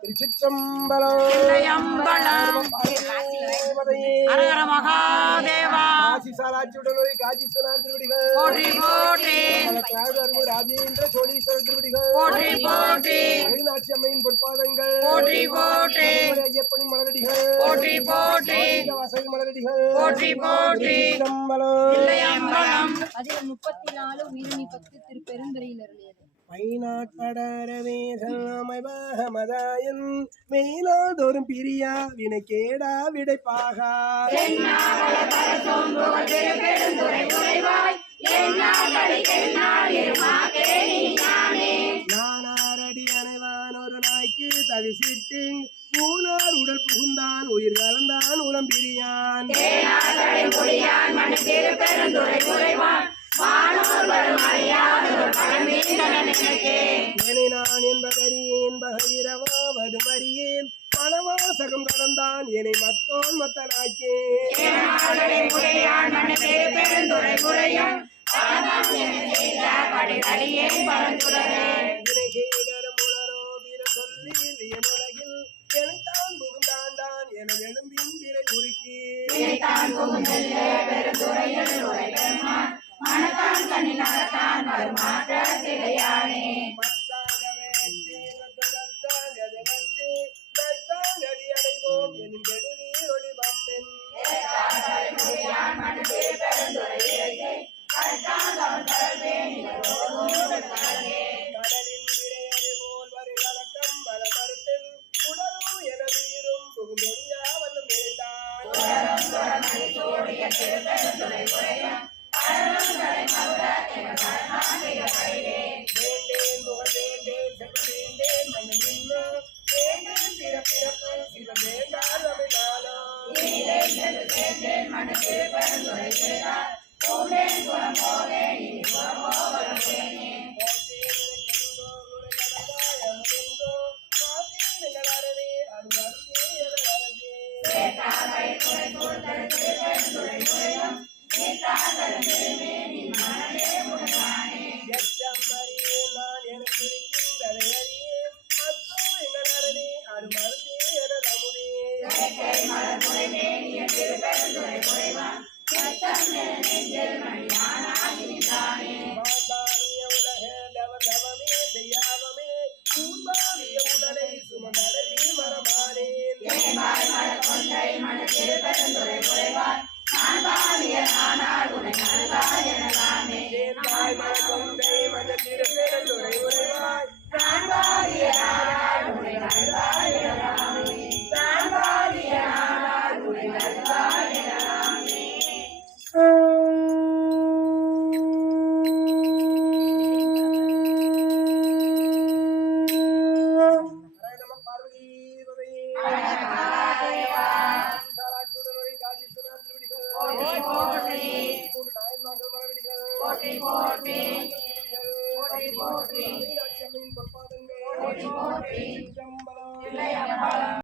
திருச்சிற்றம்பலம் அரகர மகாதேவா காசிசாலாட்சியுடன் காஜீஸ்வரர் திருவடிகள் போற்றி போற்றி ராஜேந்திர சோழீஸ்வரர் திருவடிகள் போற்றி போற்றி மீனாட்சி அம்மையின் பொற்பாதங்கள் போற்றி போற்றி ஐயப்பனின் மலரடிகள் போற்றி போற்றி வாசகி மலரடிகள் போற்றி போற்றி திருச்சிற்றம்பலம் 34 உயிரணி 10 திருப்பெருந்துறையில் அருளியது மைநாட்படரவே மதாயன் மெயிலாதோறும் பிரியா வினை கேடா விடைப்பாகா நானாரடி அனைவான் ஒரு நாய்க்கு தவிசிட்டு ஊனார் உடல் புகுந்தான் உயிர் கலந்தான் உளம் பிரியான் நான் என்பதறியேன் பகீரவாவது மறியேன் பணவாசகம் கடந்தான் என்னை மத்தோன் மத்தனாக்கேன் உலகில் எனைத்தான் புகுந்தாண்டான் என எழும்பின் பிறை உருக்கி